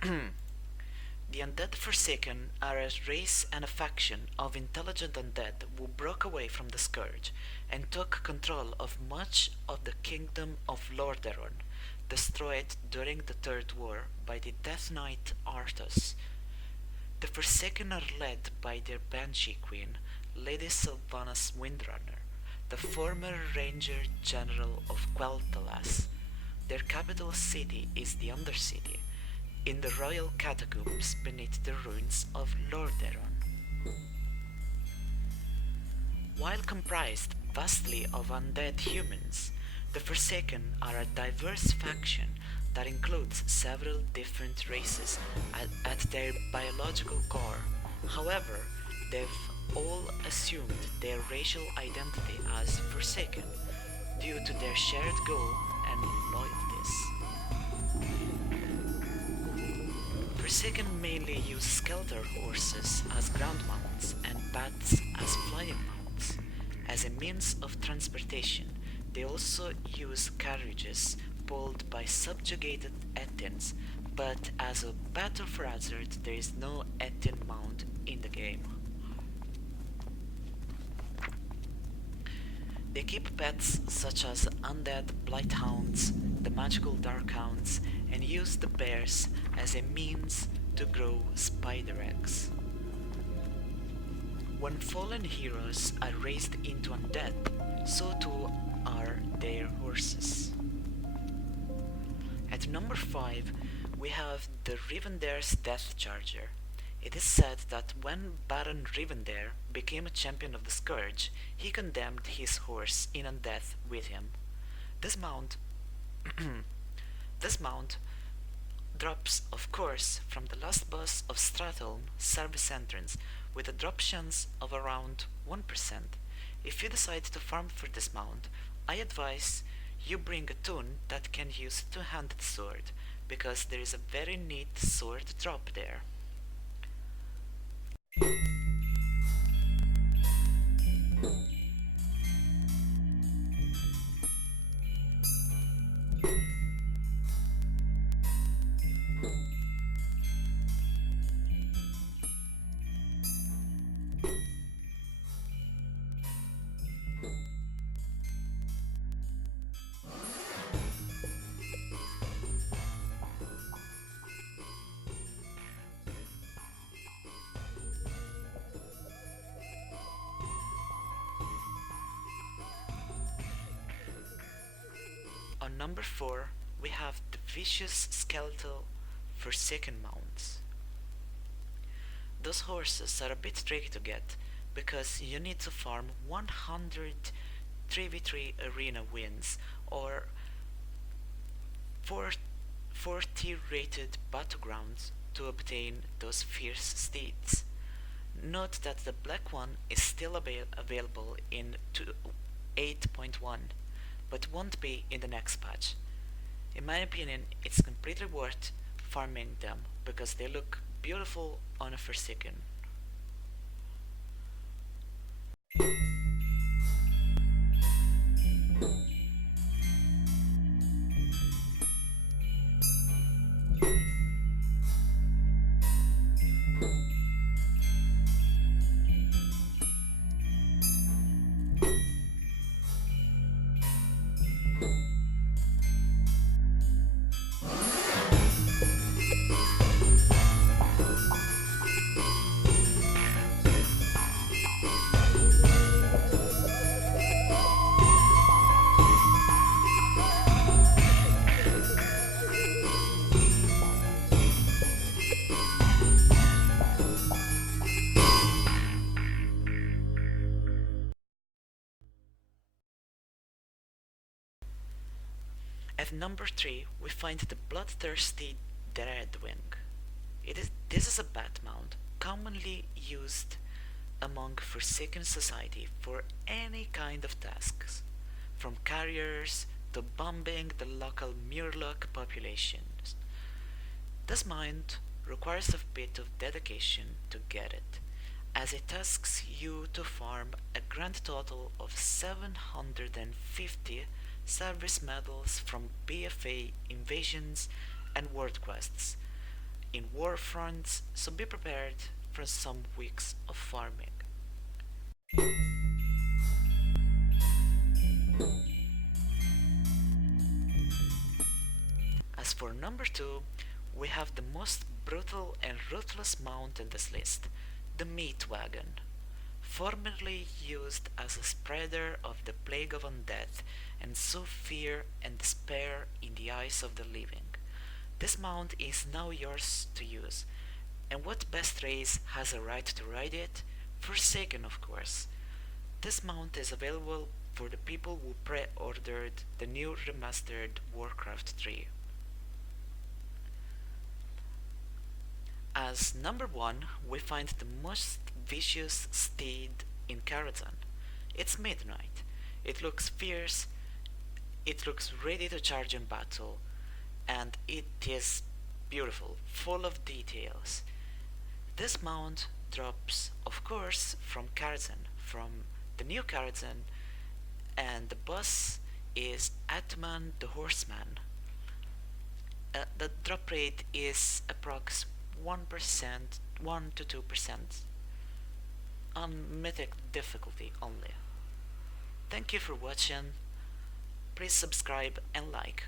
The Undead Forsaken are a race and a faction of intelligent undead who broke away from the Scourge and took control of much of the kingdom of Lordaeron, destroyed during the Third War by the Death Knight Arthas. The Forsaken are led by their Banshee Queen, Lady Sylvanas Windrunner, the former Ranger General of Quel'Thalas. Their capital city is the Undercity, in the royal catacombs beneath the ruins of Lordaeron. While comprised vastly of undead humans, the Forsaken are a diverse faction that includes several different races at their biological core. However, they've all assumed their racial identity as Forsaken due to their shared goal and loyalties. Forsaken mainly use skeletal horses as ground mounts and bats as flying mounts. As a means of transportation, they also use carriages pulled by subjugated Etins, but as a battle for Azeroth, there is no Etin mount in the game. They keep pets such as undead Blighthounds, the magical Darkhounds, and use the bears as a means to grow spider eggs. When fallen heroes are raised into undead, so too are their horses. At number 5, we have the Rivendare's Death Charger. It is said that when Baron Rivendare became a champion of the Scourge, he condemned his horse in undeath with him. This mount this mount drops, of course, from the last boss of Stratholme service entrance with a drop chance of around 1%. If you decide to farm for this mount, I advise you bring a toon that can use a two-handed sword, because there is a very neat sword drop there. On number 4, we have the vicious skeletal Forsaken mounts. Those horses are a bit tricky to get, because you need to farm 100 3v3 arena wins or 40 rated battlegrounds to obtain those fierce steeds. Note that the black one is still available in 8.1, but won't be in the next patch. In my opinion, it's completely worth farming them because they look beautiful on a Forsaken. At number 3, we find the bloodthirsty Dreadwing. This is a bat mount commonly used among Forsaken society for any kind of tasks, from carriers to bombing the local Murloc populations. This mount requires a bit of dedication to get it, as it asks you to farm a grand total of 750 service medals from BFA invasions and world quests. in war fronts, so be prepared for some weeks of farming. As for number 2, we have the most brutal and ruthless mount in this list, the meat wagon. Formerly used as a spreader of the plague of undeath and sow fear and despair in the eyes of the living. This mount is now yours to use, and what best race has a right to ride it? Forsaken, of course. This mount is available for the people who pre-ordered the new remastered Warcraft 3. As number 1, we find the most vicious steed in Karadan. It's Midnight. It looks fierce, it looks ready to charge in battle, and it is beautiful, full of details. This mount drops, of course, from Karadan, from the new Karadan, and the boss is Atman the Horseman. The drop rate is approx 1%, 1 to 2% on mythic difficulty only. Thank you for watching. Please subscribe and like.